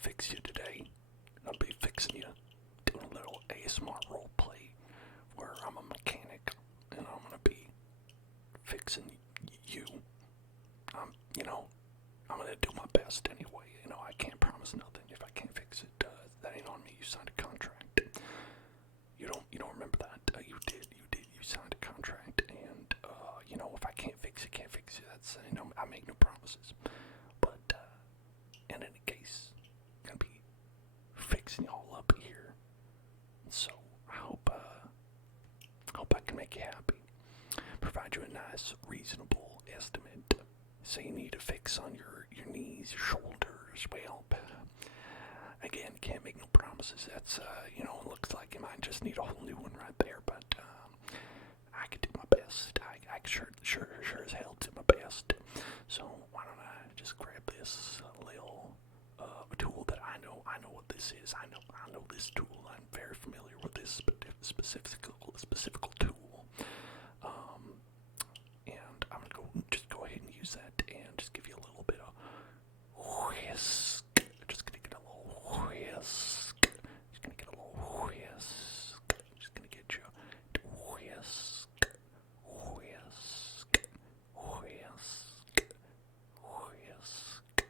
fix you today. I'll be fixing you, doing a little ASMR role play where I'm a mechanic and I'm gonna be fixing you. I'm gonna do my best anyway. I can't promise nothing. If I can't fix it, that ain't on me. You signed a contract. You don't remember that? You did. You signed a contract, and if I can't fix it, can't fix it. That's I make no promises. But in any case, I'm gonna be fixing y'all up here. So I hope I can make you happy. Provide you a nice, reasonable estimate. Say you need a fix on your knees, your shoulders. Well, again, can't make no promises. That's it looks like you might just need a whole new one right there. But I could do my best. I sure as hell do my best. So why don't I just grab this little tool that I know what this is. I know this tool. I'm very familiar with this specific tool. And I'm gonna go ahead and use that and just give you a little bit of whisk. Just gonna get a little whisk. Just gonna get a little whisk. Just gonna get you whisk.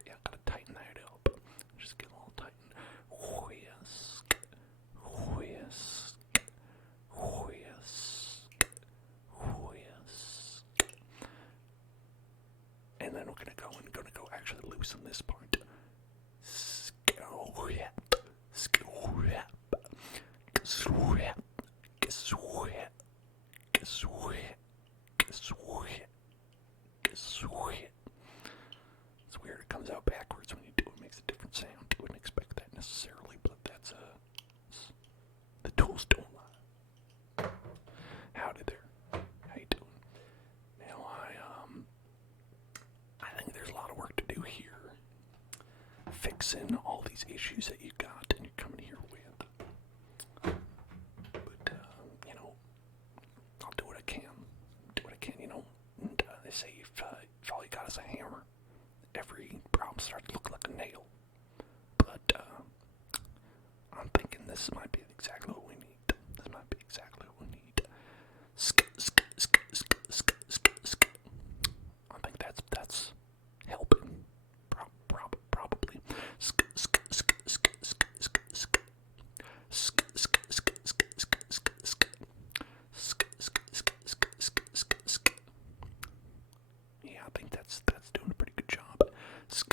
Yeah, gotta tighten that up. Just get a little tightened. Whisk. And then we're gonna go actually loosen this part. It's weird, it comes out backwards when you do it. It makes a different sound. You wouldn't expect that necessarily, but that's the tools don't lie. Howdy there. How you doing? Now I think there's a lot of work to do here. Fixing all these issues that you got and you're coming here with. But I'll do what I can. And, they say if all you got is a hammer, every problem starts to look like a nail. But I'm thinking this might be exactly what we need. I think that's helping. Probably. Yeah, I think that's doing a pretty good job. It's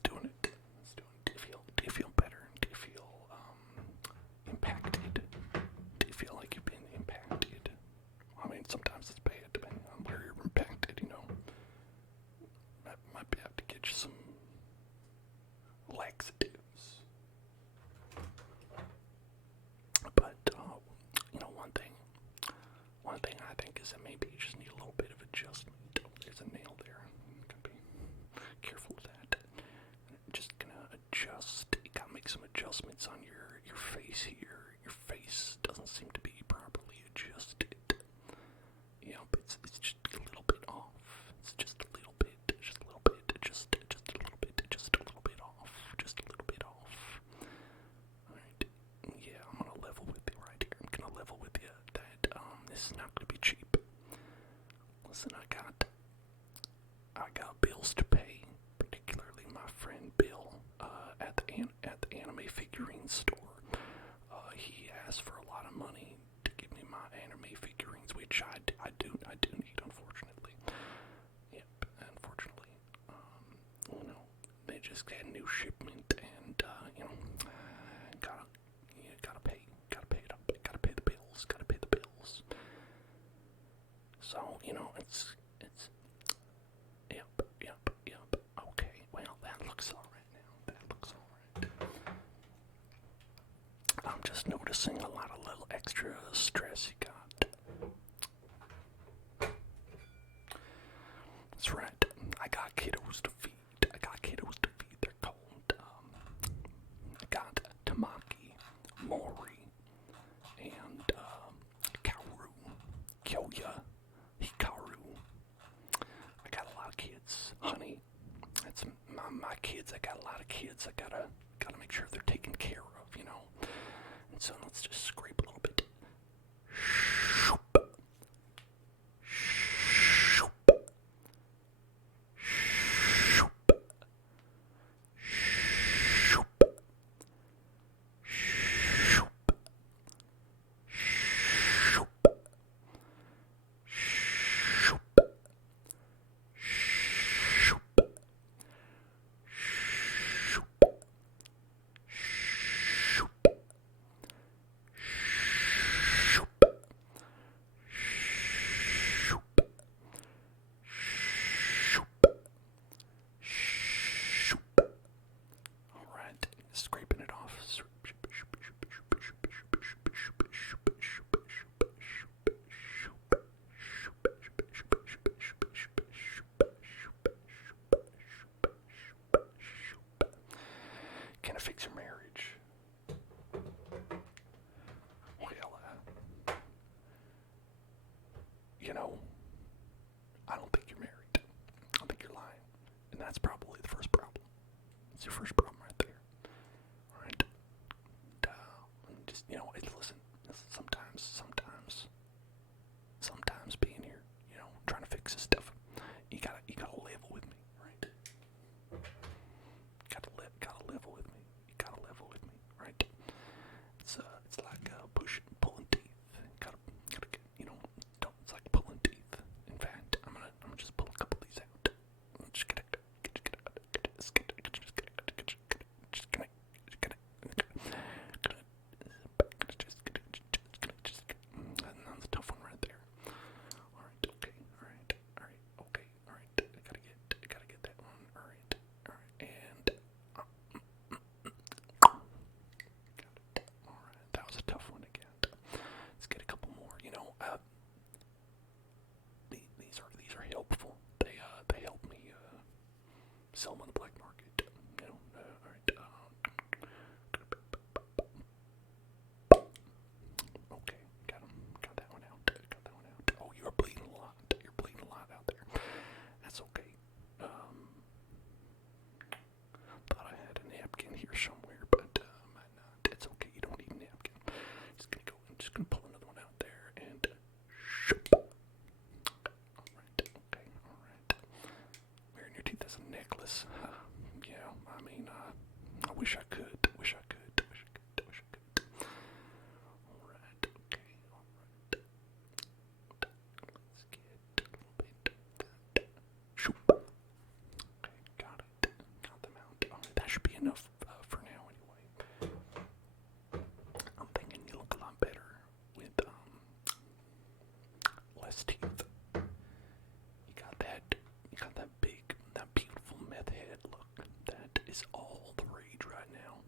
doing it. Do you feel better? Do you feel impacted? Do you feel like you've been impacted? I mean, sometimes it's bad depending on where you're impacted. Might be have to get you some laxatives. But one thing I think is that maybe you just need a little bit of adjustment. Oh, there's a nail there. You gotta be careful with that. Just gonna adjust. You gotta make some adjustments on your face here. Your face doesn't seem to be properly adjusted. But it's just a little bit off. It's just a little bit, just a little bit, just a little bit, just a little bit off, just a little bit off. Alright, yeah, I'm gonna level with you right here. I'm gonna level with you that this is not gonna be cheap. Listen, I got bills to pay, particularly my friend Bill at the anime figurine store. He asked for a lot of money to give me my anime figurines, which I do need, unfortunately. Yep, unfortunately. They just had a new shipment, and gotta pay it up, gotta pay the bills. So it's yep. Okay, well that looks alright now. I'm just noticing a lot of little extra stress you got. That's right. I got kiddos to feed. They're called, I got tamaki. kids. I got a lot of kids. I gotta make sure they're taken care of, you know. And so let's just scrape a little bit. Shoop. Shoop. Shoop. Shoop. Shoop. Shoop. Shoop. Scraping it off. Can I fix your marriage? Well, you know, I don't think you're married. I think you're lying. And that's probably the first problem. It's your first problem right there. Alright? Just, you know, listen, sometimes being here, you know, trying to fix this stuff, you gotta level with me, right? Gotta level with me. You gotta level with me, right? It's like pulling teeth. Gotta get, you know, it's like pulling teeth. In fact, I'm gonna just pull a couple of these out. Just get it. That's a tough one right there. Alright, okay, alright, okay, alright. Gotta get that one. Alright, and got it. Alright, that was a tough one again. Let's get a couple more. You know, these are helpful. They help me sell them on the black market. You know, alright. Okay, got that one out. Oh, you're bleeding a lot. You're bleeding a lot out there. That's okay. Thought I had a napkin here somewhere, but might not. It's okay. You don't need a napkin. Just gonna pull another one out there and shoop. Alright, okay, alright. Wearing your teeth as a necklace. Yeah, I mean, I wish I could. Alright, okay, alright. Let's get a little bit. Shoop. Okay, got it. Got them out. Alright, that should be enough for now anyway. I'm thinking you look a lot better with less teeth. You got that beautiful meth head look. That is all the rage right now.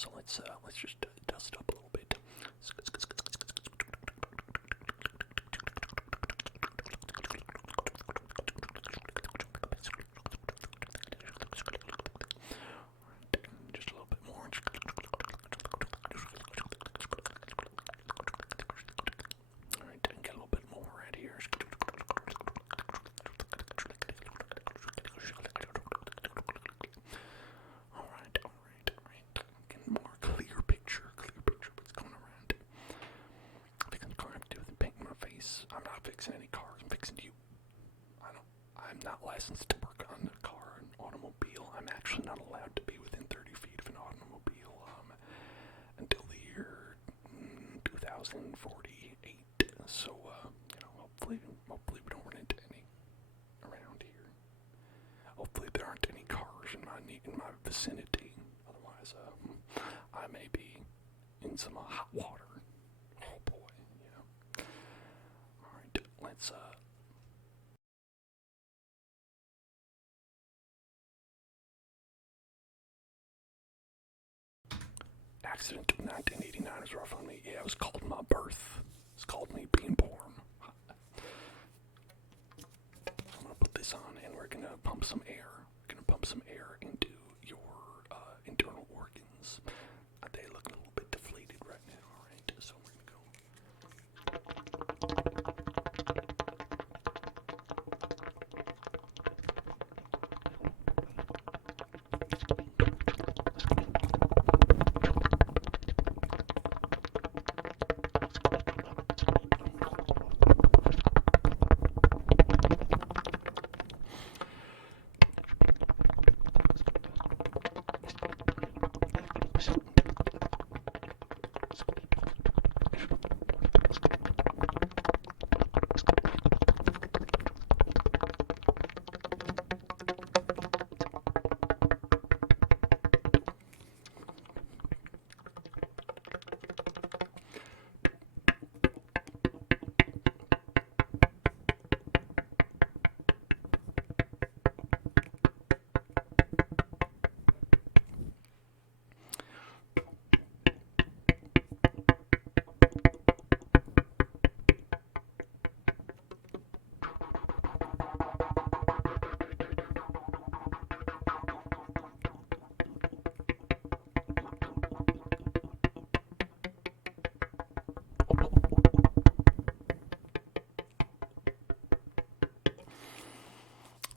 So let's just dust up a little bit. Just a little bit more. Alright, and get a little bit more right here. Alright. Get a more clear picture what's going around. Fixing the car, I have to do with painting my face. I'm not fixing any cars, I'm fixing you. I'm not licensed to work on a car, an automobile. I'm actually not allowed to be within 30 feet of an automobile until the year 2048. So, hopefully we don't run into any around here. Hopefully there aren't any cars in my vicinity. Otherwise, I may be in some hot water. Oh boy, yeah. All right, let's Accident of 1989 was rough on me. Yeah, it was called my birth. It's called me being born. I'm gonna put this on, and we're gonna pump some air. We're gonna pump some air into your internal organs. They look a little bit deflated right now. All right, so we're gonna go.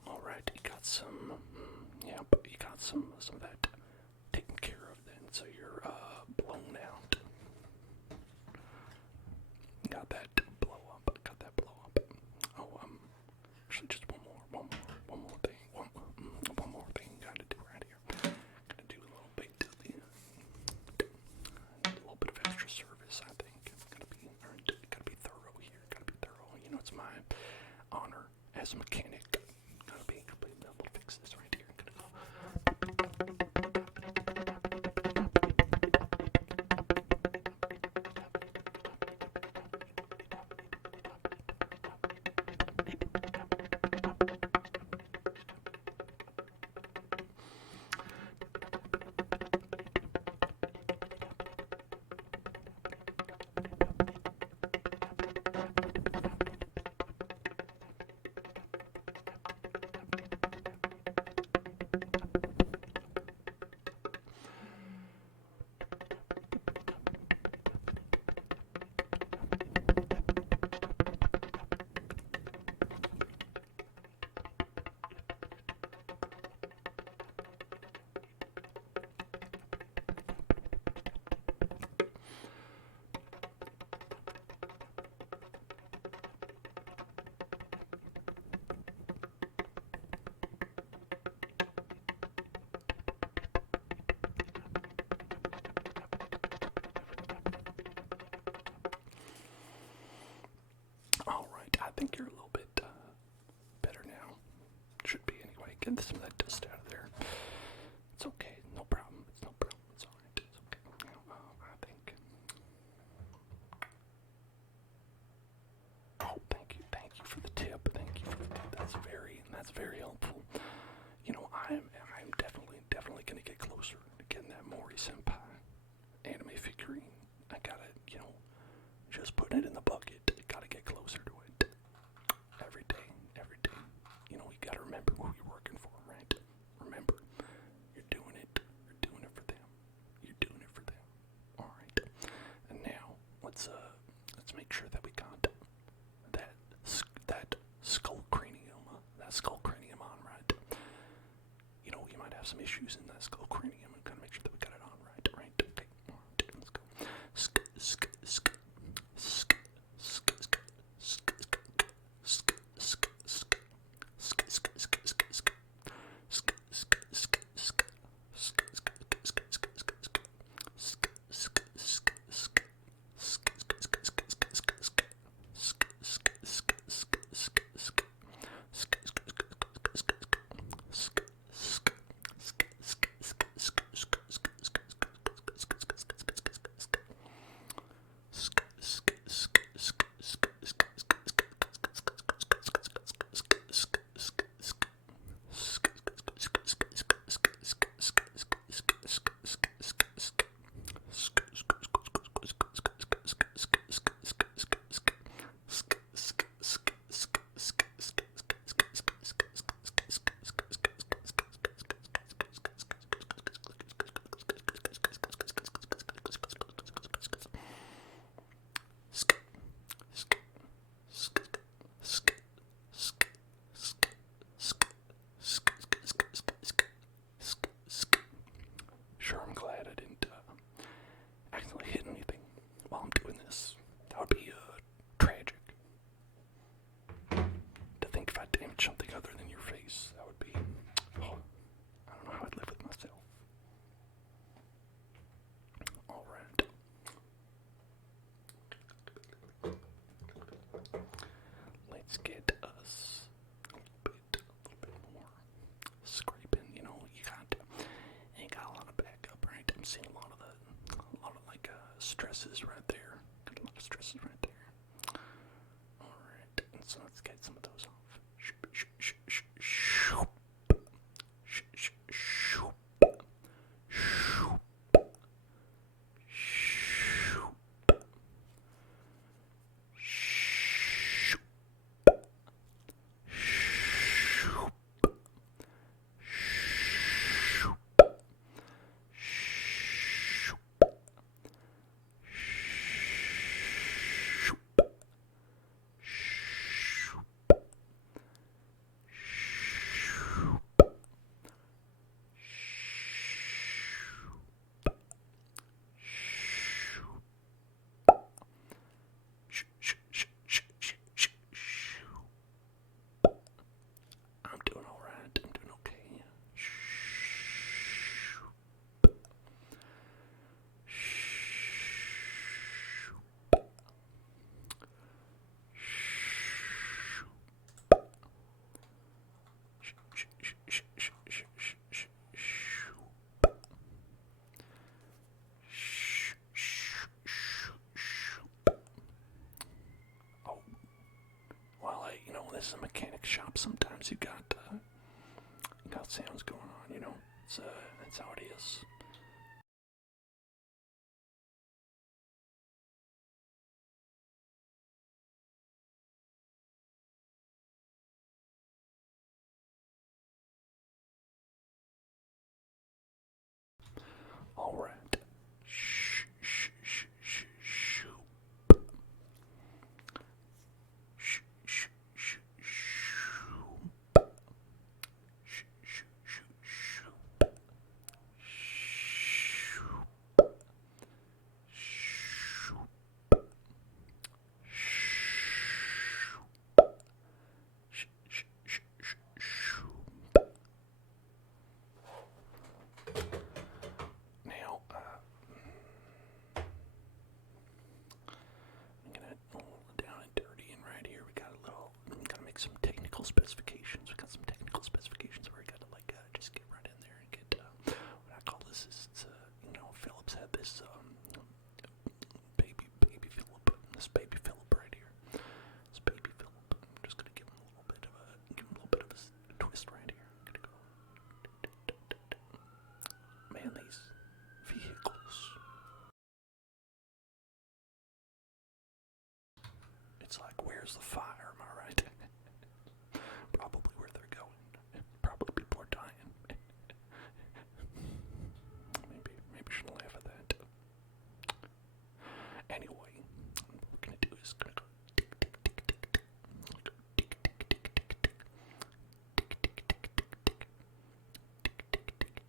Alright, you got some of that taken care of then, so you're blown out. Got that blow up. Oh, actually just one more thing gotta do right here. Gotta do a little bit of extra service, I think. Gotta be thorough here, it's my honor as a mechanic. Gotta be able to fix this right here. have some issues in that skull cranium and kind of make sure that we got it on right. Okay, all right, let's go. Sk, sk, sk, sk, sk, sk, sk, sk, sk, sk. Sure, I'm glad I didn't accidentally hit anything while I'm doing this. That would be tragic. To think if I damaged something other than your face, that would be. Oh, I don't know how I'd live with myself. Alright. Let's get us a little bit more scraping. You know, ain't got a lot of backup, right? I'm seeing a lot of like stresses right there. Got a lot of stresses right there. Alright, and so let's get some of those off. Shoop, shoop, shoop, shoop, shoop. Shoop, shoop, shoop. Shoop. Shoop. Shoop. Shoop. I'm doing alright. I'm doing okay. Oh, well, this is a mechanic shop. Sometimes you got sounds going on. That's how it is. All right. Now, I'm gonna down and dirty, and right here we gotta make some technical specifications. We got some technical specifications where we gotta just get right in there and get what I call this is Phillips had this baby Phillip, right here. This baby Phillip. I'm just gonna give him a little bit of a twist right here. Gonna go. Man, these vehicles. It's like, where's the fire, am I right? Probably where they're going. Probably people are dying. Maybe shouldn't laugh at that. Anyway, what we're gonna do is gonna go tick tick tick tick tick. Go tick tick tick tick tick. Tick tick tick tick tick. Tick tick tick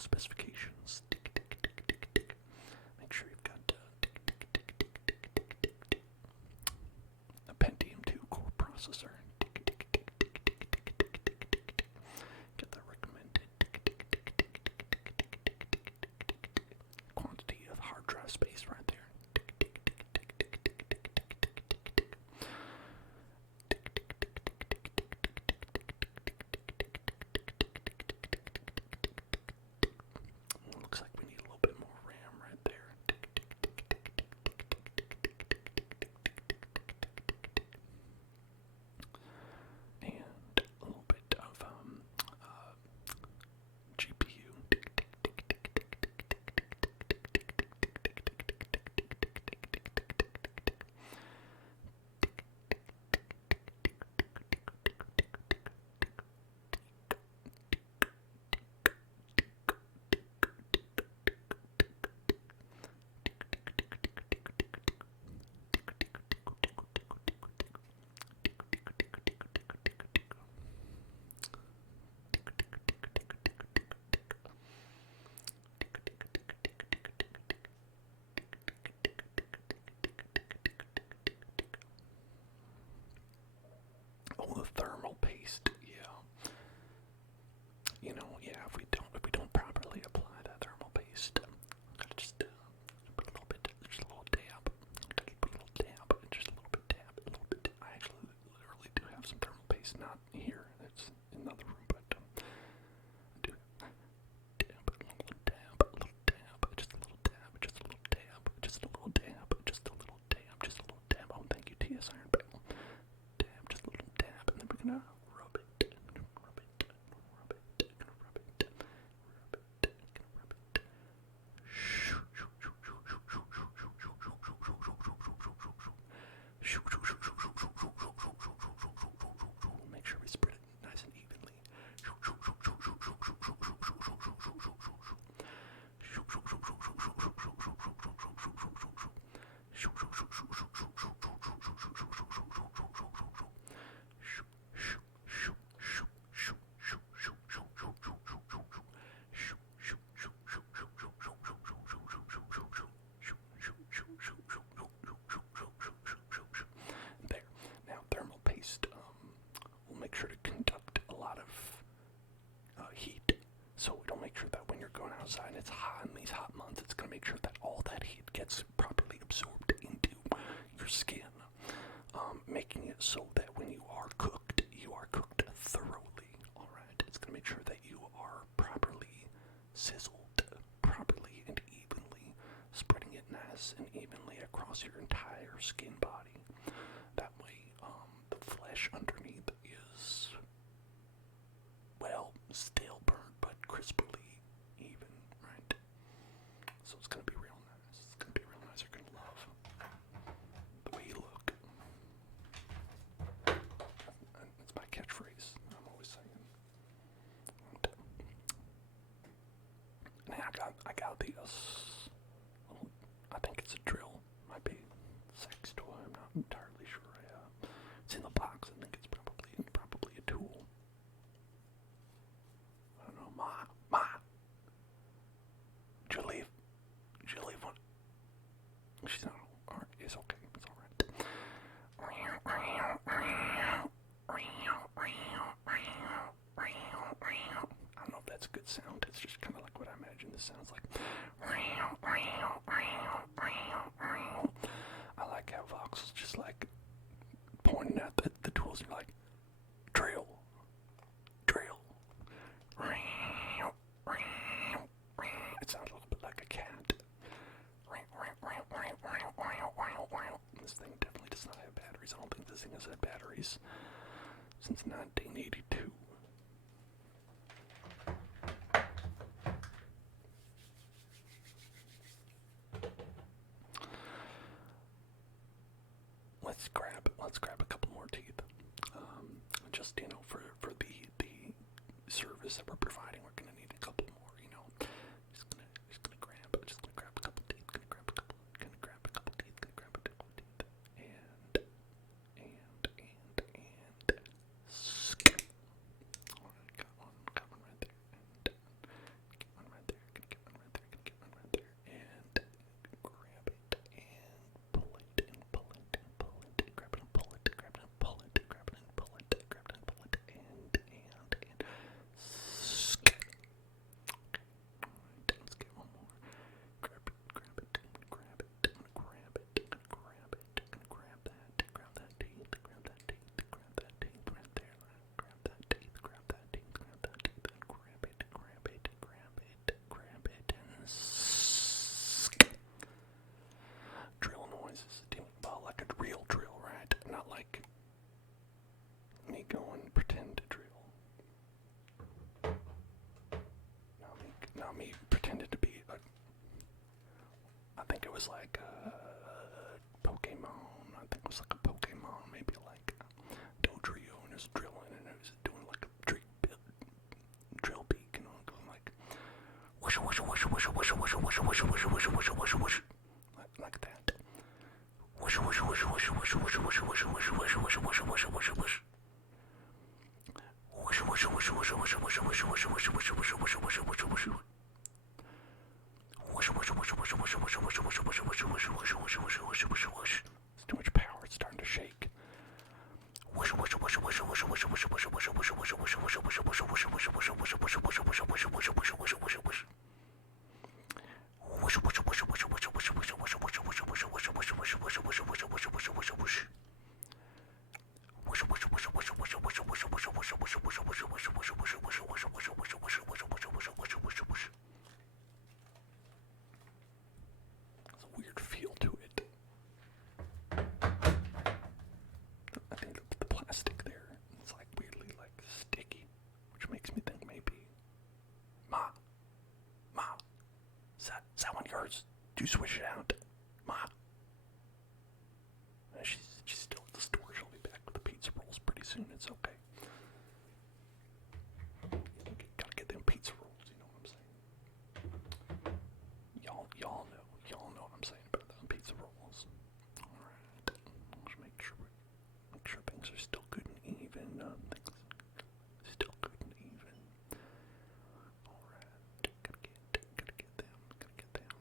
vehicle specifications. Tick, tick, tick, tick, tick. Make sure you've got tick, tick, tick, tick, tick, tick, tick, tick. A Pentium 2 core processor. Tick, tick, tick, tick, tick, tick, tick, tick, tick, tick. Get the recommended tick, tick, tick, tick, tick, tick, tick, tick, tick, tick, tick, tick. Quantity of hard drive space right there. Tick, tick, tick, tick, tick, tick, tick, tick, tick, tick, tick, tick. Looks like we need a little bit more RAM right there. And a little bit of GPU. Oh, the thermal paste, yeah. You know, yeah, if we don't properly apply that thermal paste, gotta just put a little bit, just a little dab. Gotta put a little dab, just a little bit dab, a little bit. I actually literally do have some thermal paste, not here. It's in another room, but I do dab, a little dab, a little dab, just a little dab, just a little dab, just a little dab, just a little dab, just a little dab. Oh, thank you, TS Iron Barrel. Dab, just a little dab, and then we're gonna rub it, rub it, rub it, rub it, rub it, rub it. Make sure we spread it nice and evenly. There. Now, thermal paste will make sure to conduct a lot of heat. So it'll make sure that when you're going outside and it's hot in these hot months, it's going to make sure that all that heat gets properly absorbed into your skin, making it so that when you are cooked thoroughly. All right, it's going to make sure that you are properly sizzled, properly and evenly, spreading it nice and evenly across your entire skin body. That way, the flesh underneath is, well, still burnt, but crisply even, right? So it's going to be real nice. It's going to be real nice. You're going to love the way you look. It's my catchphrase. I'm always saying. And I got these. I think it's a drill. Might be sex toy. I'm not entirely sure. It's in the box. I think it's probably a tool. I don't know. Ma. Did you leave one? She's not. Alright, it's okay. It's alright. I don't know if that's a good sound. It's just kind of like what I imagine this sounds like. I like how Vox is just like pointing at the tools and you're like, drill. It sounds a little bit like a cat. This thing definitely does not have batteries. I don't think this thing has had batteries since 1982. Let's grab a couple more teeth. Just for the service that we're providing, we're gonna need a couple more. Just gonna grab a couple teeth. Gonna grab a couple teeth. And skip. Alright, got one right there. And get one right there. was like Pokemon. I think it was like a Pokemon, maybe like Dodrio, and it was drilling, and it was doing like a drill beak, and going like whoosh whoosh whoosh whoosh whoosh whoosh whoosh whoosh whoosh whoosh whoosh whoosh whoosh, like that. Whoosh whoosh whoosh whoosh whoosh whoosh whoosh whoosh whoosh whoosh whoosh whoosh whoosh whoosh whoosh. Whoosh whoosh whoosh whoosh whoosh whoosh whoosh whoosh whoosh whoosh whoosh whoosh whoosh whoosh whoosh. It's too much power, it's starting to shake. There's a weird feel to it. I think the plastic there, it's like weirdly like sticky, which makes me think maybe, Ma, is that one yours? Do you switch it out, Ma? She's still at the store. She'll be back with the pizza rolls pretty soon. It's okay. Gotta get them pizza rolls. You know what I'm saying? Y'all know what I'm saying about them pizza rolls. All right. Let's make sure things are still good and even. Things still good and even. All right. Gotta get them.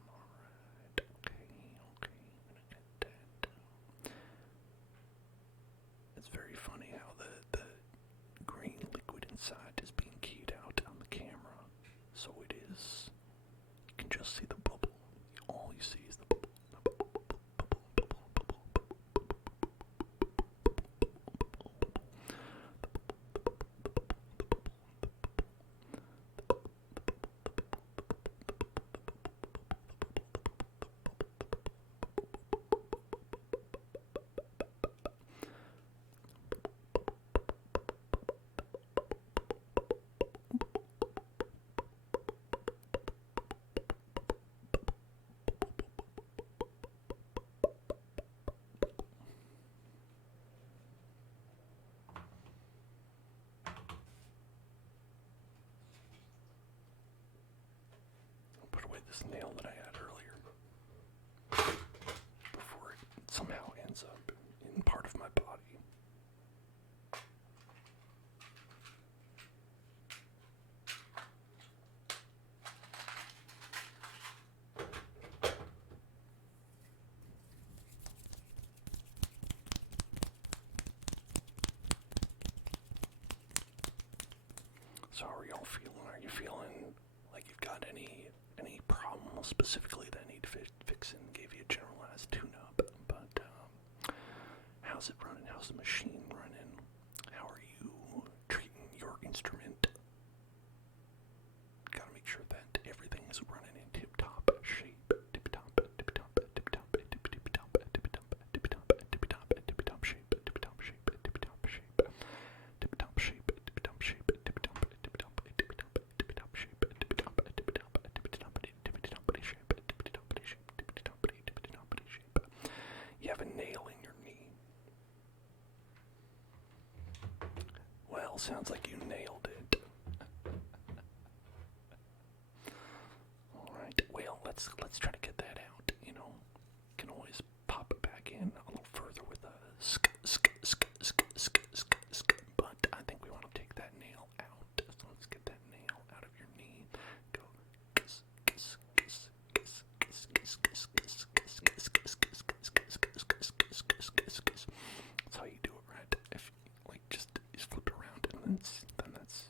All right. Okay. Gonna get that. It's very funny how the green liquid inside is being keyed out on the camera. So it is. You can just see the bubble. All you see is the bubble. Put away this nail that I had earlier before it somehow ends up in part of my body. So how are y'all feeling? Are you feeling like you've got any problems specifically that need fixing? Gave you a generalized tune-up, but how's it running? How's the machine running? How are you treating your instrument? Gotta make sure that everything is running in tip-top shape. Tip-top shape. Tip-top shape. You have a nail in your knee. Well, sounds like you nailed it. All right. Well, let's try to get that out. You know, can always pop it back in a little further with a but I think we want to take that nail out. So let's get that nail out of your knee. Go. That's how you do it, right? If like just flip it around and then that's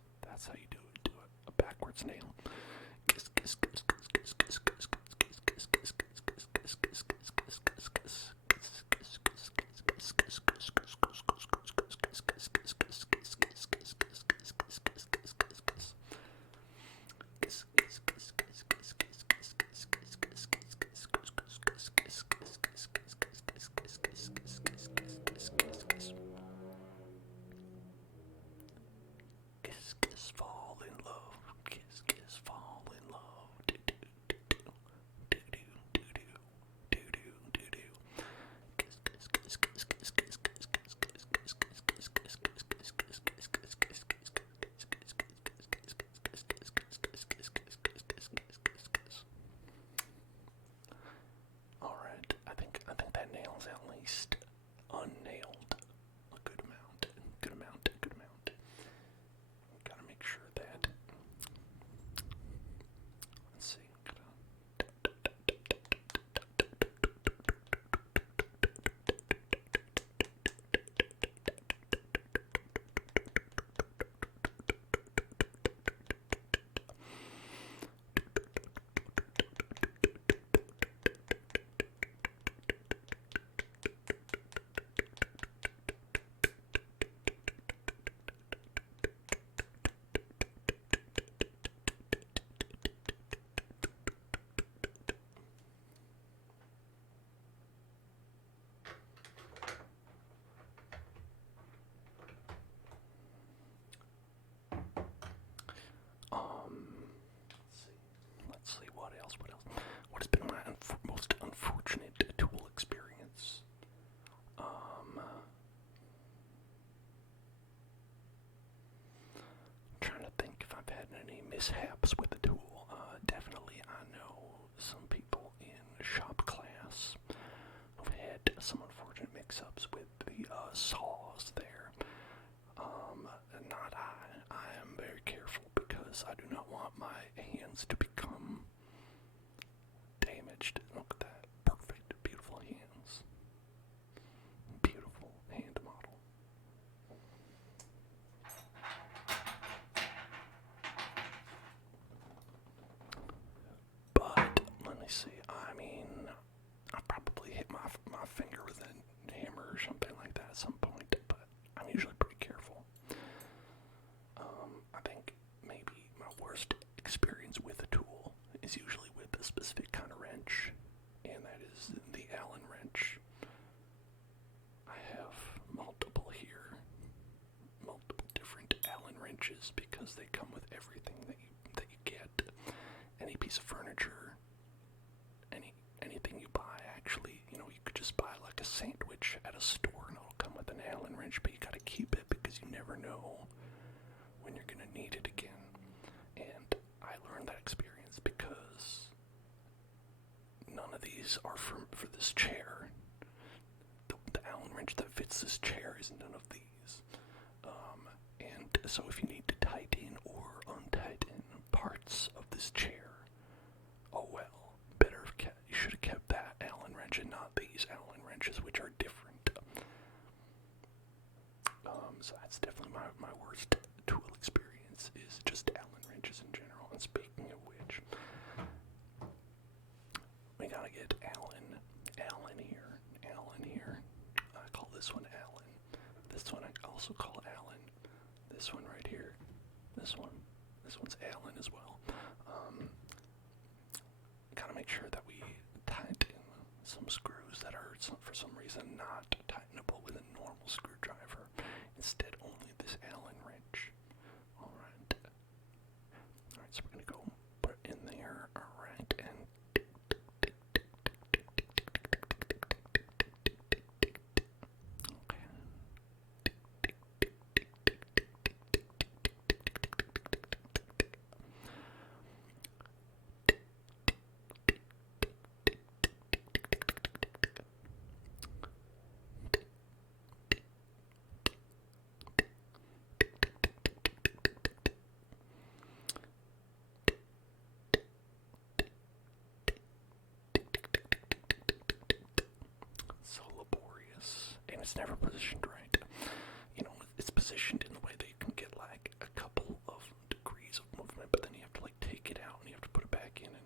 saws there. Not I am very careful because I do not want my hands to become damaged. Look at that. Perfect, beautiful hands. Beautiful hand model. But, let me see, I mean, I probably hit my finger with a hammer or something like that at some point, but I'm usually pretty careful. I think maybe my worst experience with a tool is usually with a specific kind of wrench, and that is the Allen wrench. I have multiple here, multiple different Allen wrenches because they come with everything that you get. Any piece of furniture, anything you buy, actually, you could just buy like a sandwich at a store and it'll come with an Allen wrench, but you gotta keep it because you never know when you're gonna need it again. And I learned that experience because none of these are for this chair. The Allen wrench that fits this chair is none of these. And so if you need to tighten or untighten parts of this chair, oh well. You should have kept that Allen wrench and not these Allen wrenches, which are different. So that's definitely my worst tool experience is just Allen wrenches in general. And speaking of which, we gotta get Allen here. I call this one Allen. This one I also call Allen. This one right here. This one's Allen as well. Gotta make sure that we tighten some screws that are, for some reason, not tightenable with a normal screwdriver. Instead, only this Allen wrench. Alright, so we're gonna go put it in there. Alright, and so laborious, and it's never positioned right. It's positioned in the way that you can get like a couple of degrees of movement, but then you have to like take it out and you have to put it back in, and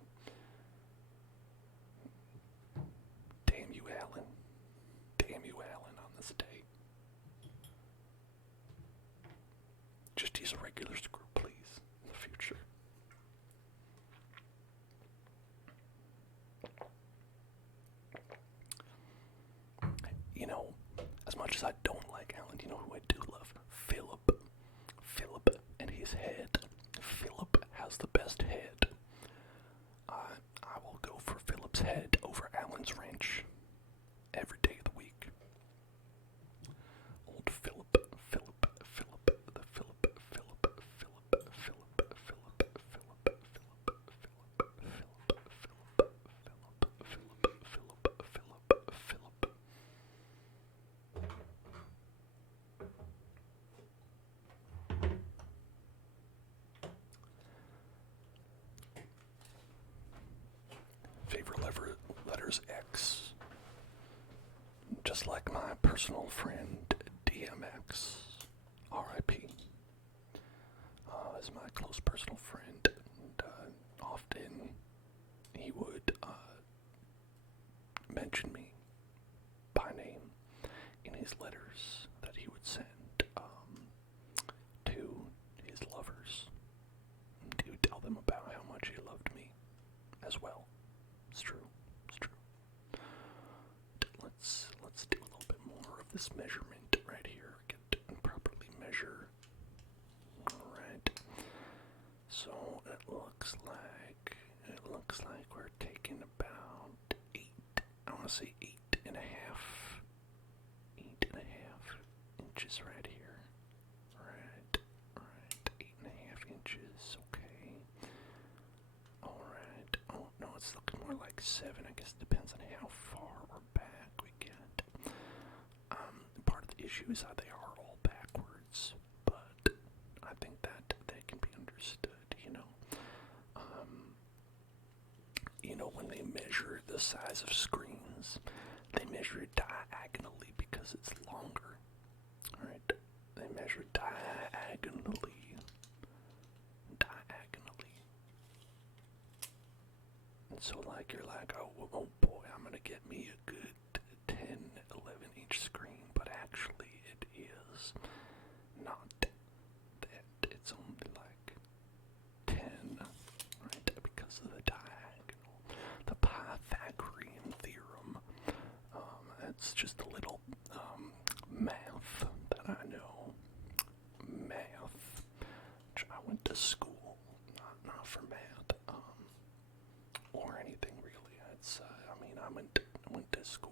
damn you Allen on this day. Just use a regular screw, please, in the future. As much as I don't like Allen, you know who I do love? Philip and his head. Philip has the best head. I will go for Philip's head over Allen's wrench every day of the week. Old Philip. Favorite letters X. Just like my personal friend DMX, R.I.P. Is my close personal friend, and often he would mention me by name in his letters that he would send to his lovers. He would tell them about how much he loved me as well. It's true. Let's do a little bit more of this measurement right here. Get and properly measure. Alright. So it looks like we're taking about 8. I want to say 8.5 inches right here. Right. 8.5 inches. Okay. Alright. Oh no, it's looking more like 7. I guess it depends on how far or back we get. Part of the issue is how they are all backwards, but I think that they can be understood, when they measure the size of screens, they measure it diagonally because it's longer. Alright? They measure diagonally. And so, you're like, oh boy, I'm gonna get me a good 10, 11-inch screen, but actually it is not that. It's only 10, right? Because of the diagonal. The Pythagorean theorem. It's just a little math that I know. Math. I went to school, not for math, or anything really. It's, I went to school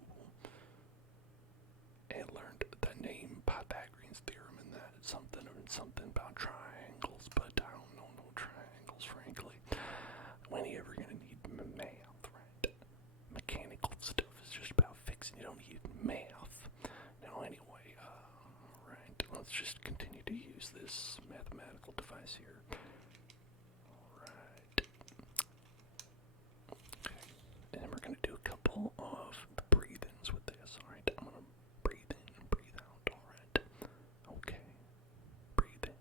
and learned the name Pythagorean's theorem, and that it's something about triangles, but I don't know no triangles, frankly. When are you ever gonna need math, right? Mechanical stuff is just about fixing. You don't need math. Now, anyway, right, let's just continue to use this mathematical device here. Alright. Okay. And then we're going to do a couple of breathe-ins with this, alright? I'm going to breathe in and breathe out, alright? Okay. Breathe in.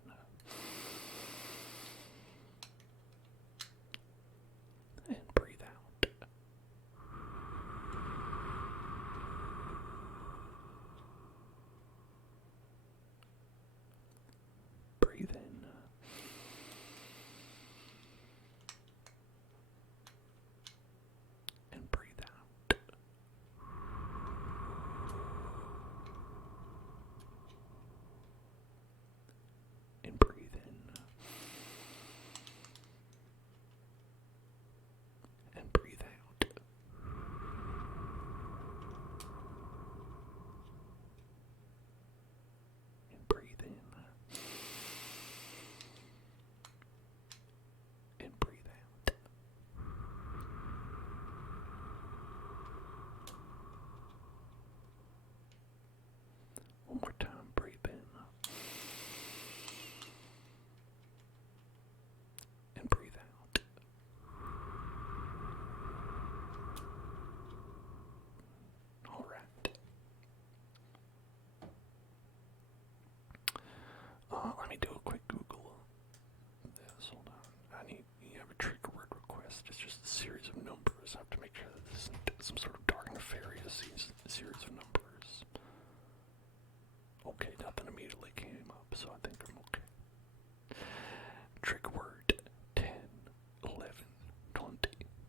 And breathe out. Breathe in. And breathe out. And breathe in. And breathe out. And breathe in. And breathe out. One more time, breathe in. And breathe out. Alright. Let me do a quick Google of this. Hold on. You have a trigger word request. It's just a series of numbers. I have to make sure that this isn't some sort of dark nefarious series of numbers. Okay, nothing immediately came up, so I think I'm okay. Trigger word 10, 11, 20,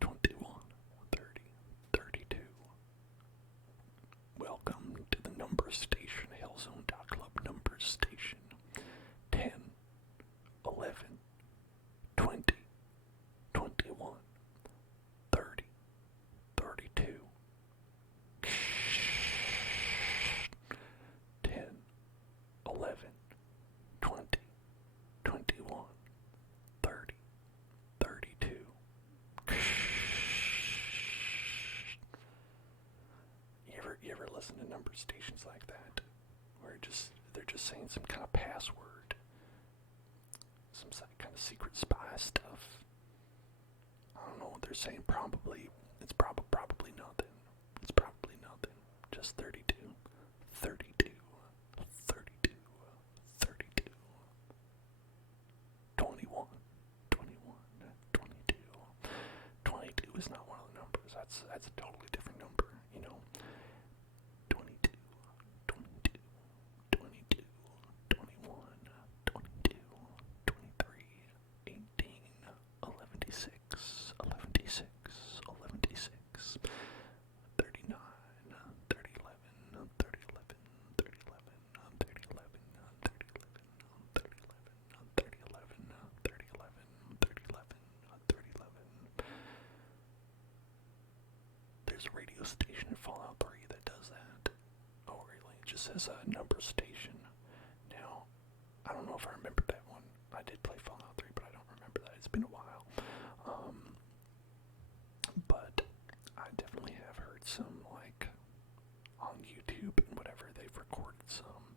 21, 30, 32. Welcome to the number station, Hellzone.club number station. 10, 11, 20, 21, 30, 32. 10, 11, 20, 21, 30, 32. You ever listen to number stations like that? Where they're just saying some kind of password. Some kind of secret spy stuff. I don't know what they're saying. It's probably nothing. It's probably nothing. Just 32. 32. 32. 32. 21. 21. 22. 22 is not one of the numbers. That's a totally different number, 22. 22. 22. 21. 22. 23. 18. 11, 11, 39, 30, 11, 30, 11, 30, 11, 30, 11, 30, 11, 30, 11, 30, 11, 30, 11, 30, 11, 30, 11. There's a radio station in Fallout 3 that does that. Oh, really? It just says a number station. Now, I don't know if I remember that one. I did play Fallout 3, but I don't remember that. It's been a while. But I definitely have heard some, on YouTube and whatever, they've recorded some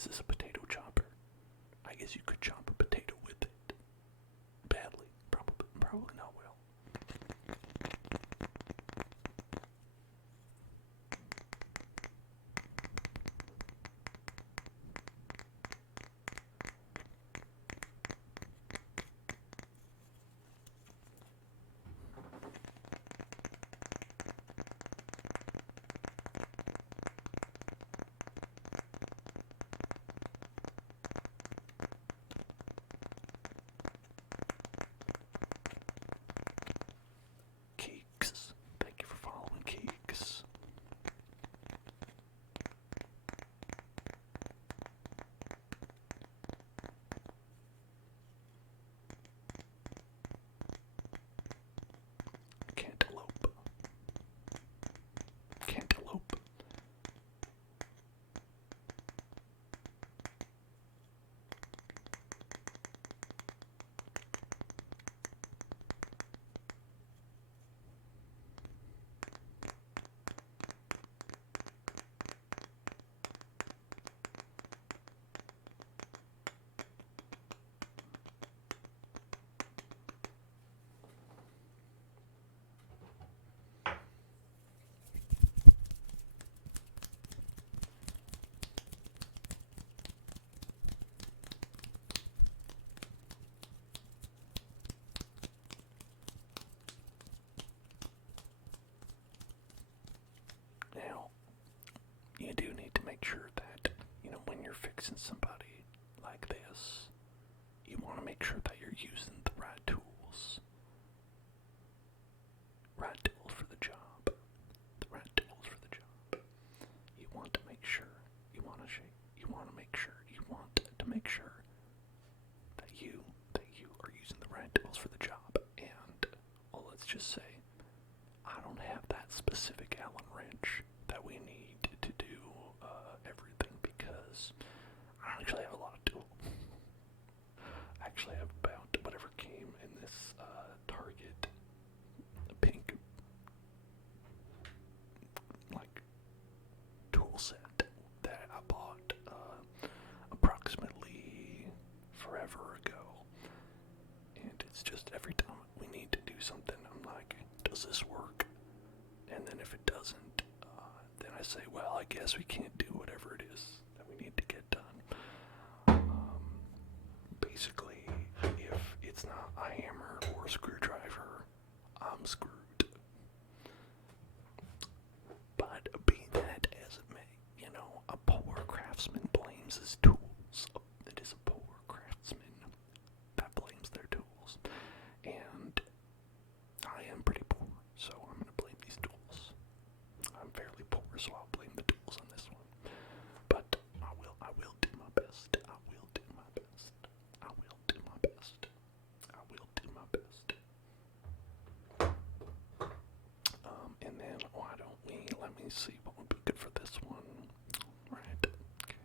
Is this a potato chopper? I guess you could chop a potato with it. Badly. Probably not well. Keeks. Thank you for following, Keeks. Cantaloupe. Cantaloupe. Now, you do need to make sure that, when you're fixing somebody like this, you want to make sure that you're using the right tools. Right tools for the job. The right tools for the job. You want to make sure, you want to make sure that you are using the right tools for the job. And, well, let's just say, I don't have that specific Allen wrench that we need to do everything, because I don't actually have a lot of tools. I actually have about whatever came in this Target pink tool set that I bought approximately forever ago. And it's just every time we need to do something, I'm like, does this work? And then if it doesn't, then I say, well, I guess we can't do whatever it is that we need to get done. Basically, if it's not a hammer or a screwdriver, I'm screwed. But be that as it may, a poor craftsman blames his tools. It is a poor craftsman that blames their tools. And I am pretty poor, so I'm going to blame these tools. I'm fairly poor, so I'll blame the tools on this one. But I will do my best. I will do my best. I will do my best. I will do my best. And then why don't we, let me see what would be good for this one. Right. Okay.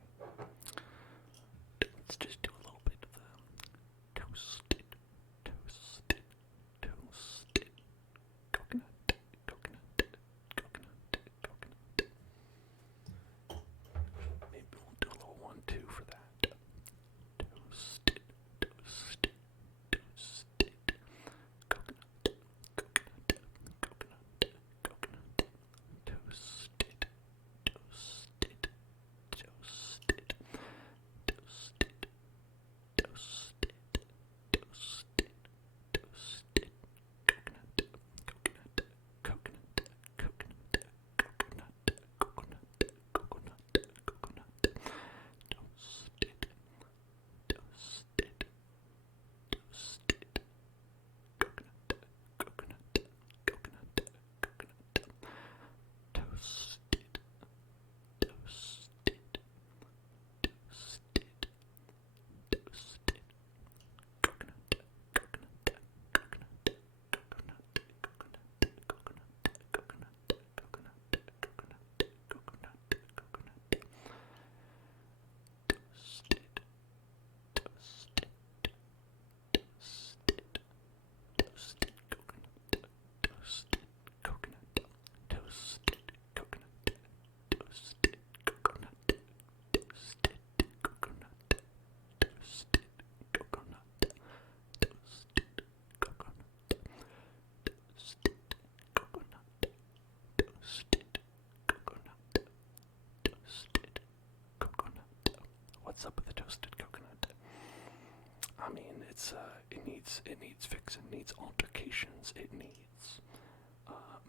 needs fixing, it needs altercations, it needs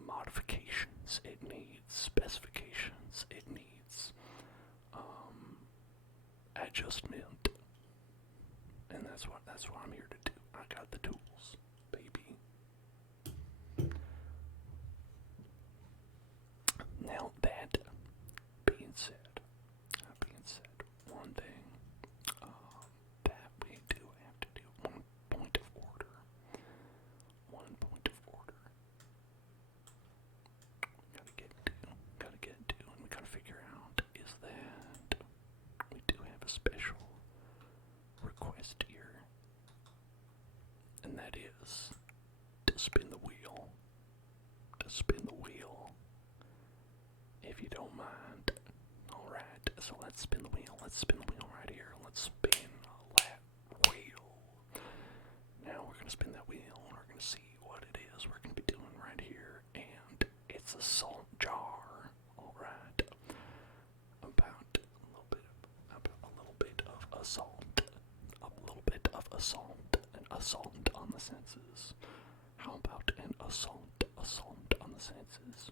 modifications, it needs specifications, it needs adjustment, and that's what I'm here to do. I got the tools, baby. Now that being said, one thing that we do have to do, one point of order. Gotta get to, and we gotta figure out is that we do have a special request here, and that is to spin the wheel. If you don't mind. Alright, so let's spin the wheel. Right here. Let's spin that wheel. Now we're gonna spin that wheel and we're gonna see what it is we're gonna be doing right here. And it's a salt jar. Alright. About a little bit of assault. An assault on the senses. How about an assault on the senses?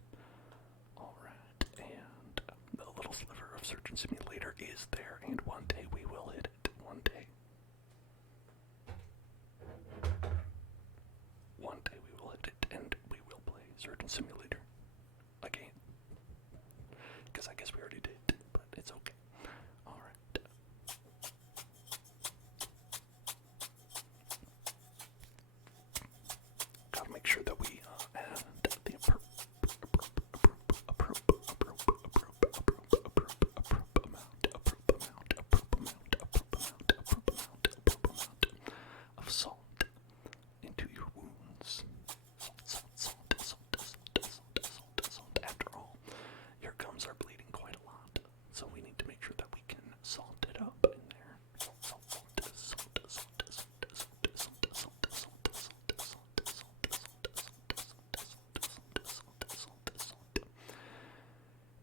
Alright, and the little sliver of Surgeon Simulator is there, and one day we will hit it. One day we will hit it, and we will play Surgeon Simulator again. Because I guess we already did, but it's okay. Alright. Gotta make sure that we add the appropriate of salt into your wounds. Salt. After all, your gums are bleeding quite a lot, so we need to make sure that we can salt it up in there.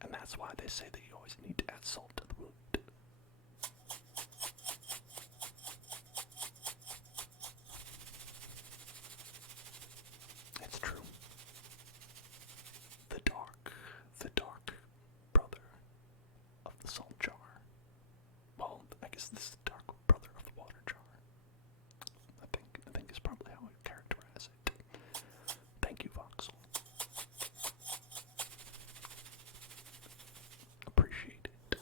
And that's why they say that you always need to add salt to the wound. It's true. The dark brother of the salt jar. Well, I guess this is the dark brother of the water jar. I think is probably how I would characterize it. Thank you, Voxel. Appreciate it.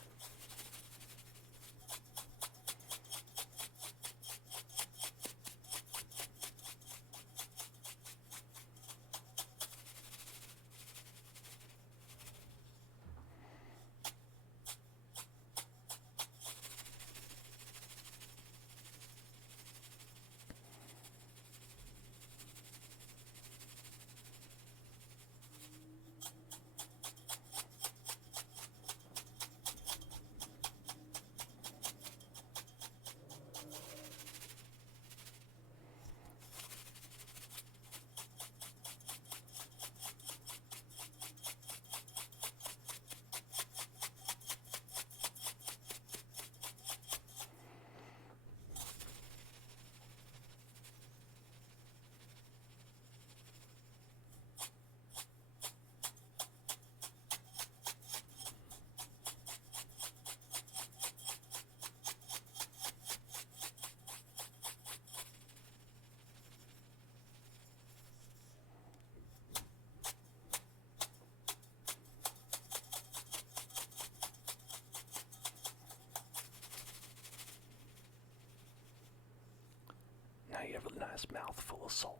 Now you have a nice mouthful of salt.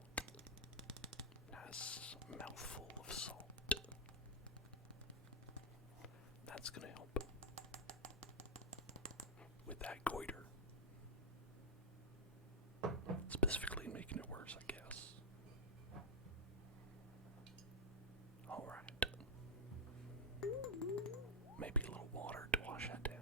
That's gonna help with that goiter. Specifically making it worse, I guess. Alright. Maybe a little water to wash that down.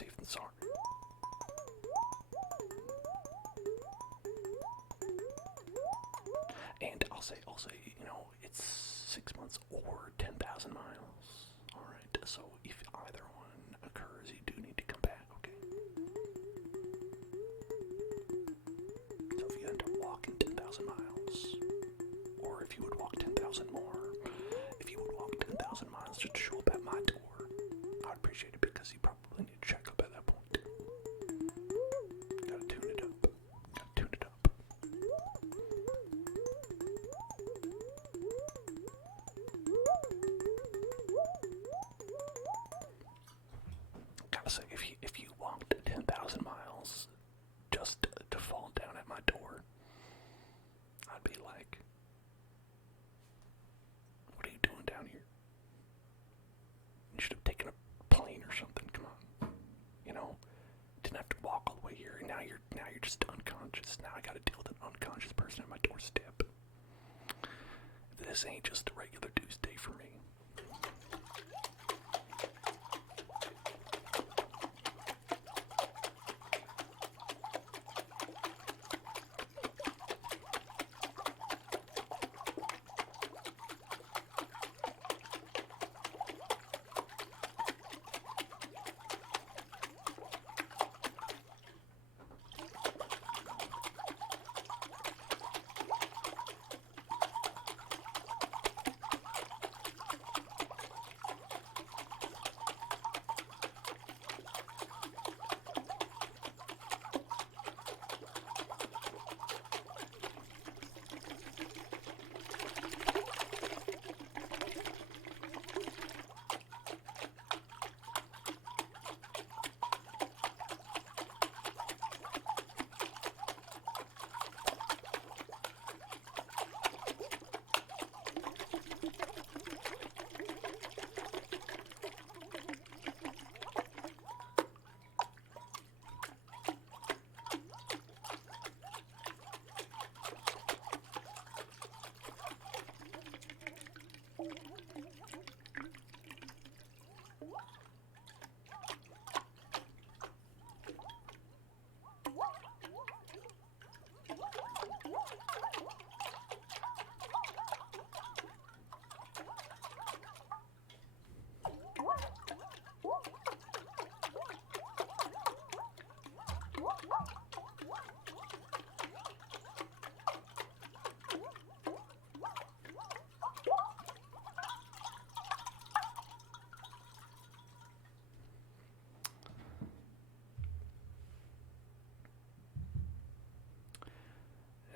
safe than sorry. And I'll say, you know, it's 6 months or 10,000 miles. Alright, so if either one occurs, you do need to come back, okay? So if you end up walking 10,000 miles, or if you would walk 10,000 more, if you would walk 10,000 miles just to show up at my door, I'd appreciate it because you probably need to check up at that point. Gotta tune it up. Gotta tune it up. Gotta say, if you walked 10,000 miles just to fall down at my door, I'd be like, what are you doing down here? You should have taken a plane or something. Come on, you know, didn't have to walk all the way here. And now you're just unconscious. Now I got to deal with an unconscious person at my doorstep. This ain't just a regular Tuesday for me.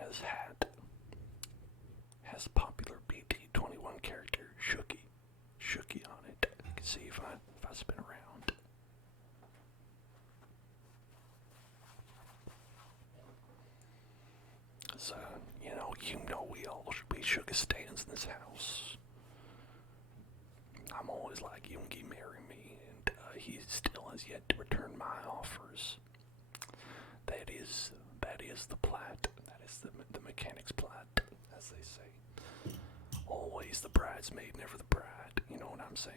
His hat has popular BT21 character Shooky on it. You can see if I spin around. So, you know we all should be Sugar stands in this house. I'm always like, Yoongi, marry me, and he still has yet to return my offers. That is the plat. That is the mechanic's plat, as they say. Always the bridesmaid, never the bride. You know what I'm saying?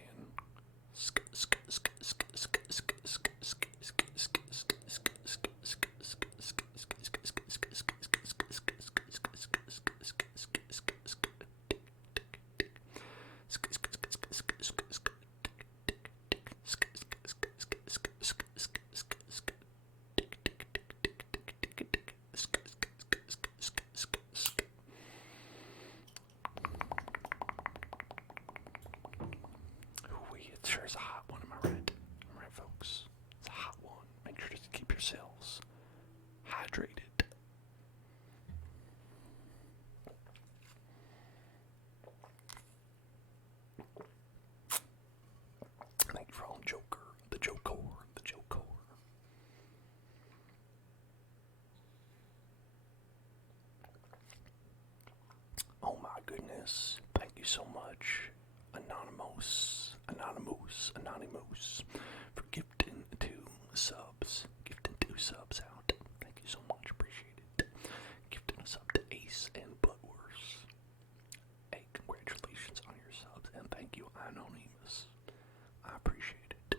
It sure is a hot one, am I right? Am I right, folks? It's a hot one. Make sure to keep yourselves hydrated. Thank you for all the Joker. Oh my goodness. Thank you so much, Anonymous, for gifting 2 subs. Out. Thank you so much, appreciate it. Gifting a sub to Ace and Bloodworse. Hey, congratulations on your subs, and thank you, Anonymous. I appreciate it.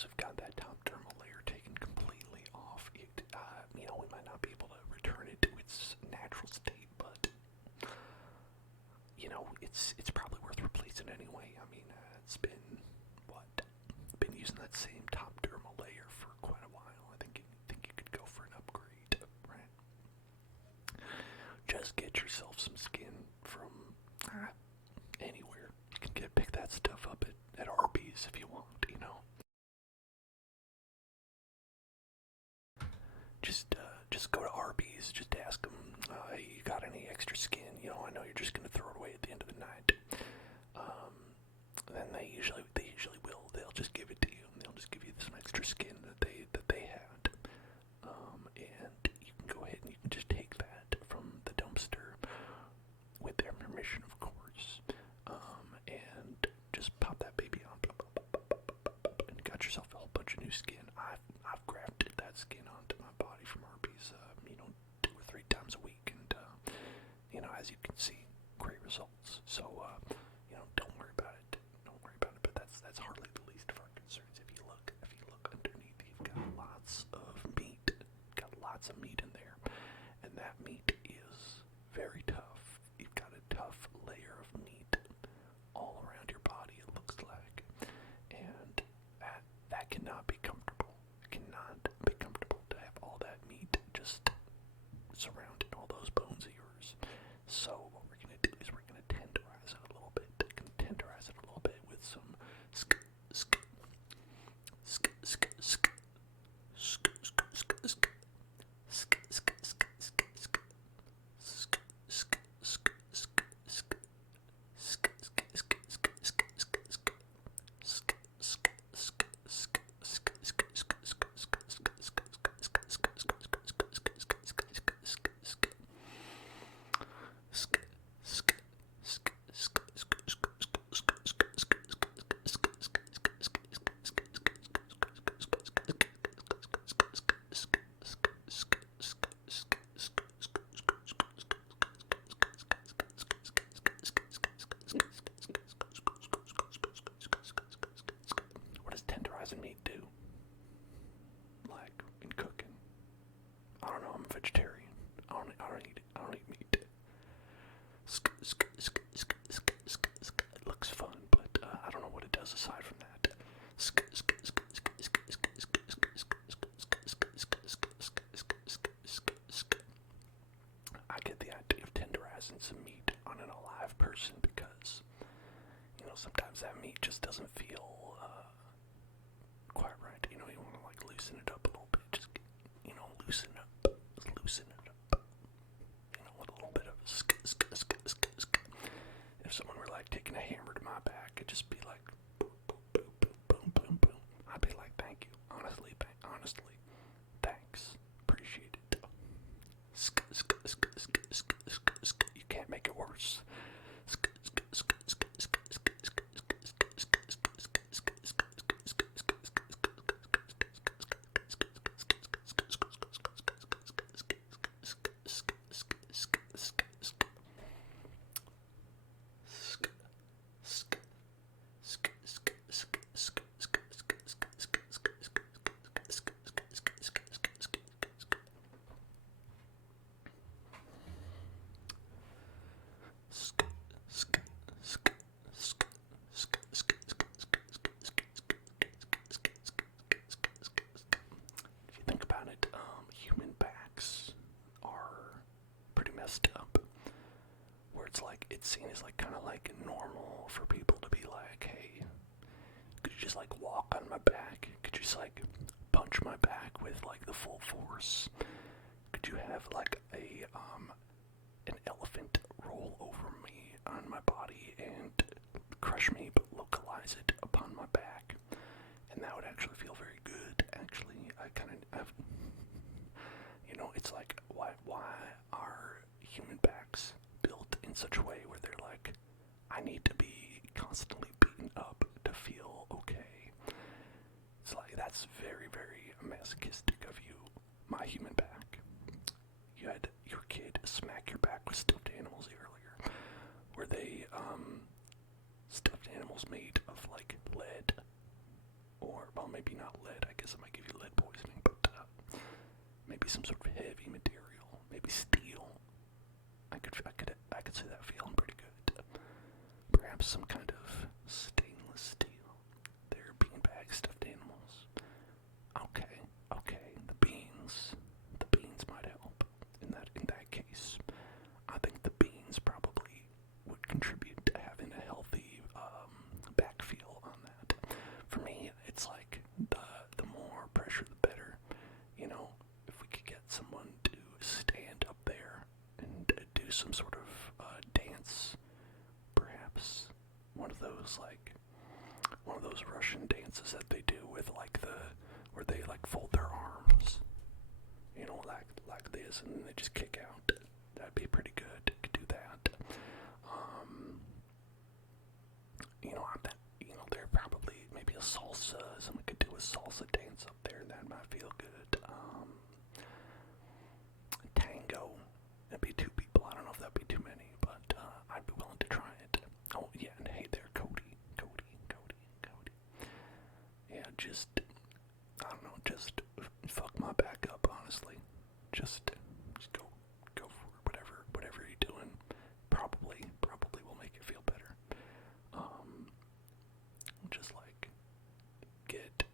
So we've got that top dermal layer taken completely off. It, we might not be able to return it to its natural state, but it's probably worth replacing anyway. I mean, it's been been using that same top dermal layer for quite a while. I think you could go for an upgrade, right? Just get yourself some skin from anywhere. You can pick that stuff up at Arby's if you want. Just go to Arby's, just ask them, hey, you got any extra skin? I know you're just going to throw it away at the end of the night. Then they usually will. They'll just give it to you. They'll just give you some extra skin that they had. And you can go ahead and you can just take that from the dumpster with their permission, of course. And just pop that baby on, and you got yourself a whole bunch of new skin. I've grafted that skin onto my body from Arby's, 2 or 3 times a week, and as you can see, great results. So, don't worry about it. Don't worry about it. But that's hardly the least of our concerns. If you look underneath, you've got lots of meat. Got lots of meat in there, and that meat is very tough. You've got a tough layer of meat all around your body. It looks like, and that cannot be comfortable. It cannot be comfortable to have all that meat just surrounding all those bones of yours. So what we're going to do is we're going to tenderize it a little bit. With some I get the idea of tenderizing some meat on an alive person because, sometimes that meat just doesn't feel quite right. You want to like loosen it up a little bit. Just, loosen up. Loosen it up. With a little bit of if someone were like taking a hammer to my back, it'd just be like boom, boom, boom, boom, boom, boom. I'd be like, thank you. Honestly, thanks. Appreciate it. You can't make it worse. If you think about it, human backs are pretty messed up. Where it's like, it's seen as like kind of like normal for people to be like, hey, could you just like walk on my back? Could you just like punch my back with like the full force? Could you have like an elephant roll over me on my body and crush me, but localize it upon my back? And that would actually feel very good. Actually, I kind of, it's like, why are human backs built in such a way where they're like, I need to be constantly beaten up to feel okay? It's like, that's very, very masochistic of you, my human back. You had your kid smack your back with stuffed animals earlier. Were they, stuffed animals made of, like, lead? Or, well, maybe not lead. I guess it might give you lead poisoning, but, maybe some sort of heavy material. Maybe steel. I could see that feeling pretty good. Perhaps some kind of stainless steel. They're beanbag stuffed animals. Okay, the beans might help in that case. I think the beans probably would contribute to having a healthy back feel on that. For me, it's like the more pressure, the better. If we could get someone to stand up there and do some sort of dance, perhaps one of those Russian dances that they do with where they like fold their arms, like this, and then they just kick out. That'd be pretty good. Could do that. There probably maybe a salsa. Someone could do a salsa dance up there. That might feel good. Tango. That'd be 2 people. I don't know if that'd be too many, but I'd be willing to try it. Oh yeah, and hey there, Cody. Yeah, I don't know, just fuck my back up, honestly. Just go for it. Whatever you're doing, probably will make it feel better. Just like get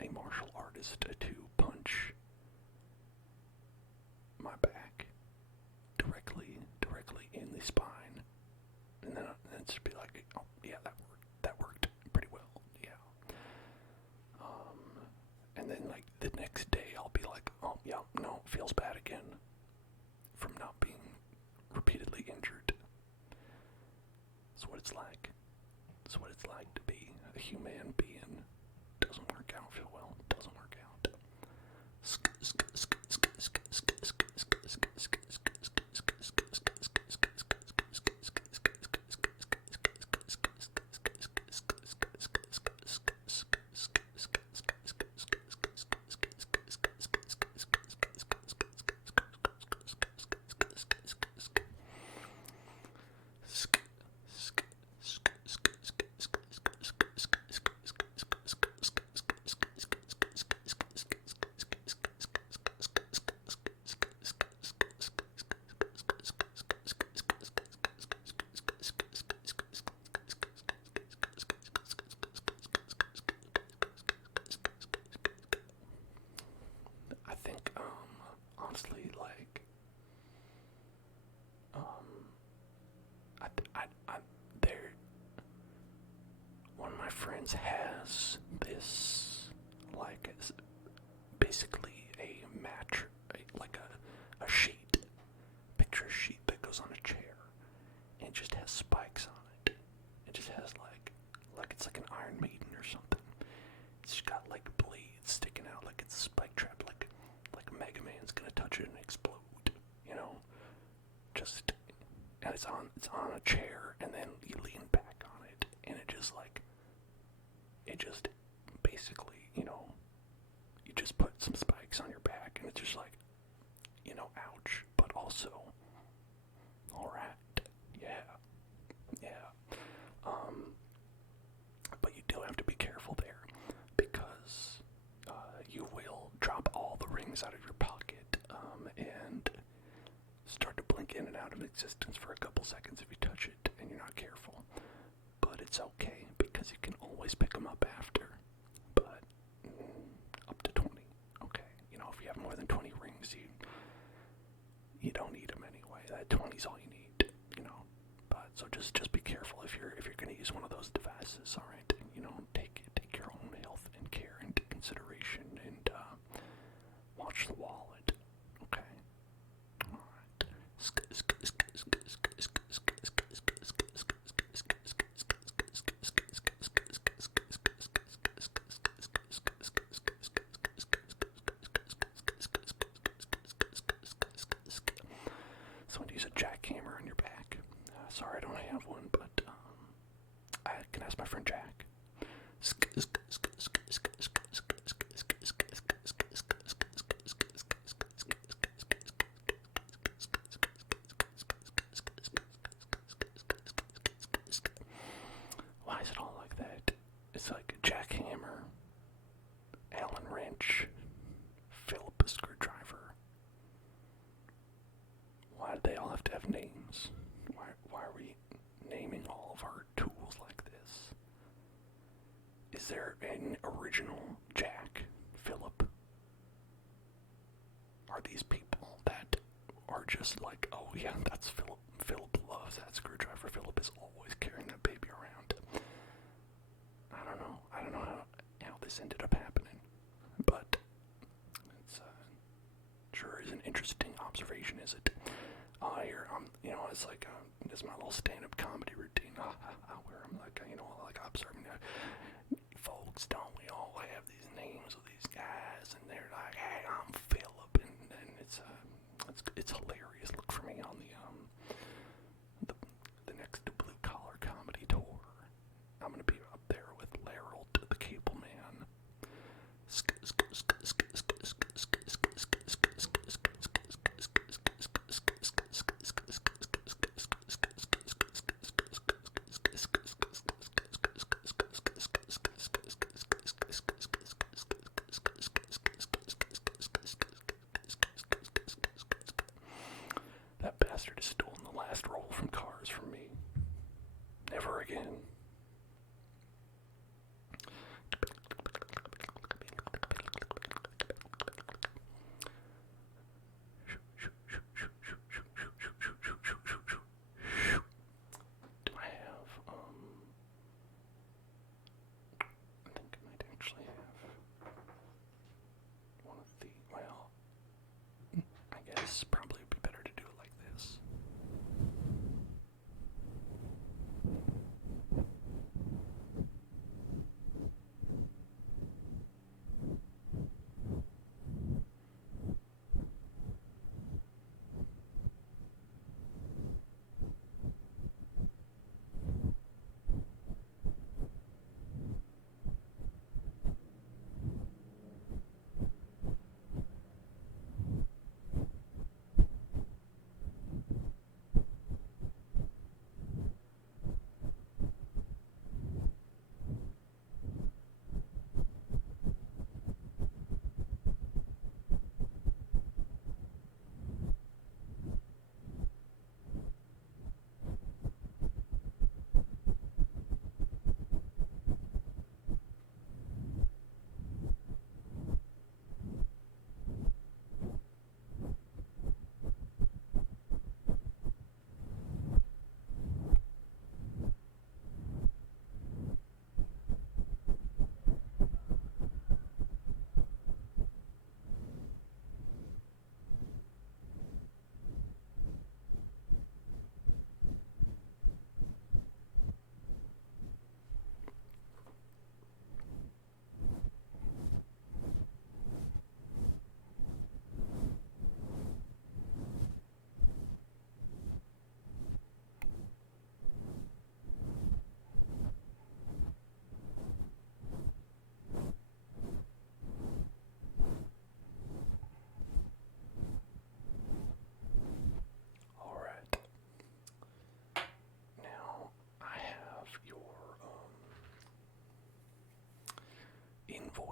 a martial artist to punch my back directly in the spine, and then just be like, oh yeah, that worked pretty well, yeah. And then like the next day I'll be like, oh yeah, no, feels bad again from not being repeatedly injured. That's what it's like. That's what it's like to be a human being. Doesn't work out, feel well, doesn't work out. Rams has this, like, basically a like a sheet, picture sheet that goes on a chair, and it just has spikes on it. It just has like it's like an Iron Maiden or something. It's just got like blades sticking out, like it's a spike trap, like Mega Man's gonna touch it and explode, you know? And it's on a chair, and then you lean back on it, and it just basically, you know, you just put some spikes on your back, and it's just like, you know, ouch, but also, alright, yeah. But you do have to be careful there, because you will drop all the rings out of your pocket, and start to blink in and out of existence for a couple seconds if you touch it and you're not careful. But it's okay, because you can always pick them up after. But up to 20, okay? You know, if you have more than 20 rings, you don't need them anyway. That 20's all you need, you know? But so just be careful if you're going to use one of those devices, all right? You know, take your own health and care into consideration, and watch the wallet, okay? All right. So when you use a jackhammer on your back, sorry I don't have one, but I can ask my friend Jack. Why is it all like that? It's like a jackhammer, Allen wrench, Philip screwdriver. Why do they all have to have names? Why are we naming all of our tools like this? Is there an original Jack, Philip? Are these people that are just like, oh yeah, that's Philip. Philip loves that screwdriver. Philip is always carrying that baby around. I don't know how this ended up happening, but it's sure is an interesting observation, is it? You know, it's like it's my little stand-up comedy routine, where I'm like, you know, like observing folks. Don't we all have these names of these guys, and they're like, hey, I'm Philip, and it's hilarious. Look for me on the next Blue Collar Comedy Tour. I'm gonna be up there with Larold, the Cable Man.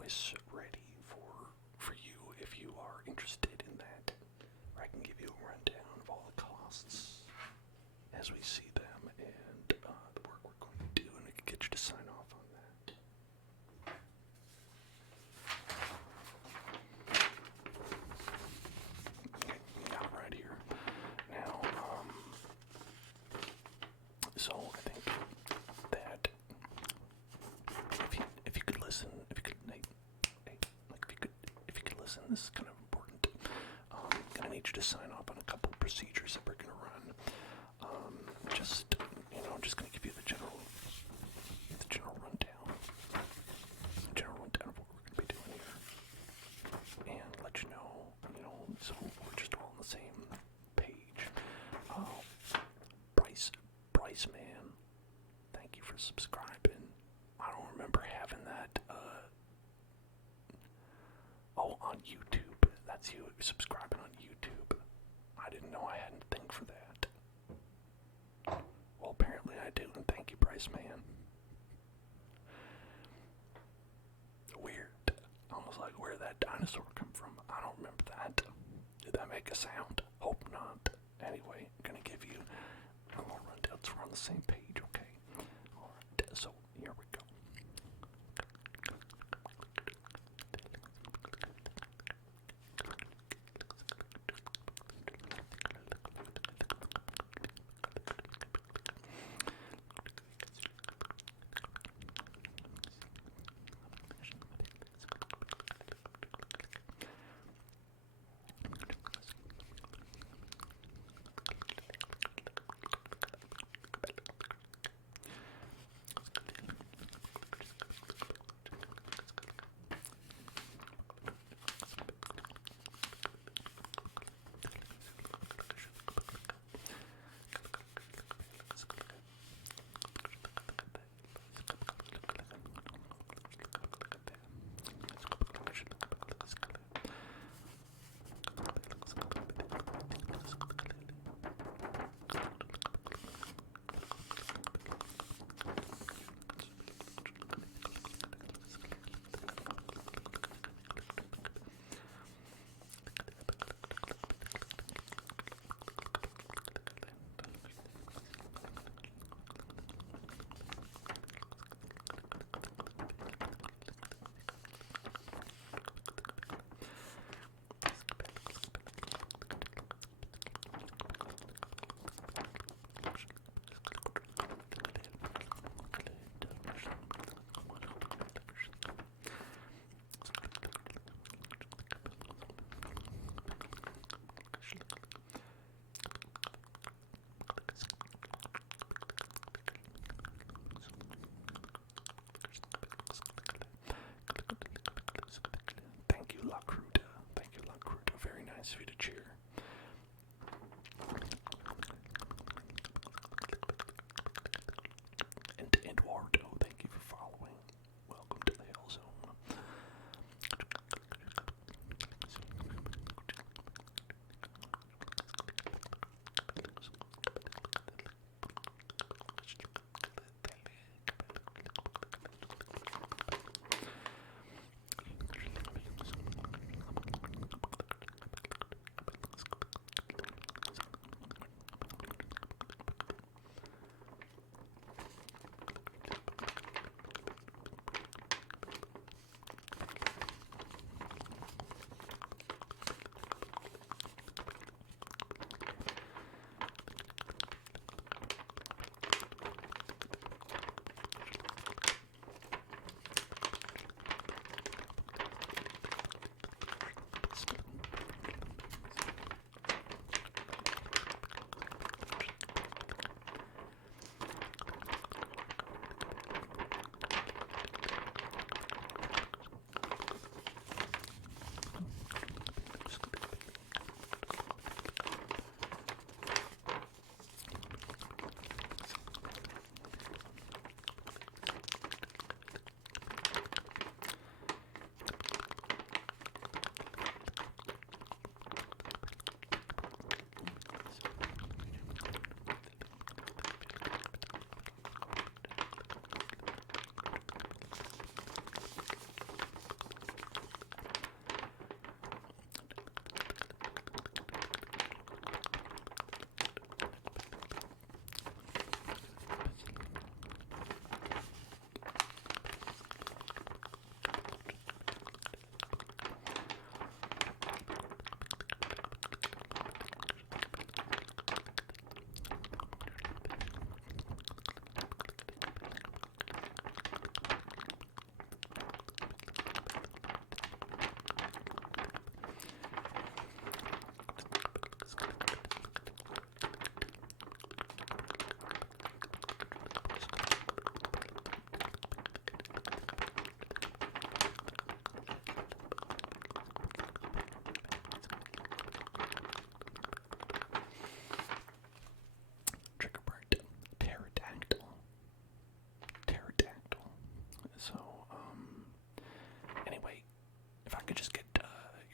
invoice ready for you if you are interested in that. I can give you a rundown of all the costs as we see them and the work we're going to do, and I can get you to sign off on that. Okay, got it right here. Now, so I think that if you could listen, if you could listen, this is kind of important. I'm gonna need you to sign off on a couple procedures that we're gonna run. I'm just gonna give you the general rundown of what we're gonna be doing here, and let you know, so we're just all on the same page. Bryce man, thank you for subscribing. I don't remember having that. On YouTube. That's you subscribing on YouTube. I didn't know I had a thing for that. Well, apparently I do, and thank you, Bryce man. Weird. I was like, where'd that dinosaur come from? I don't remember that. Did that make a sound? Hope not. Anyway, I'm gonna give you a little rundown so we're on the same page, okay? Alright, so here we go.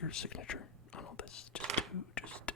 your signature on all this. Just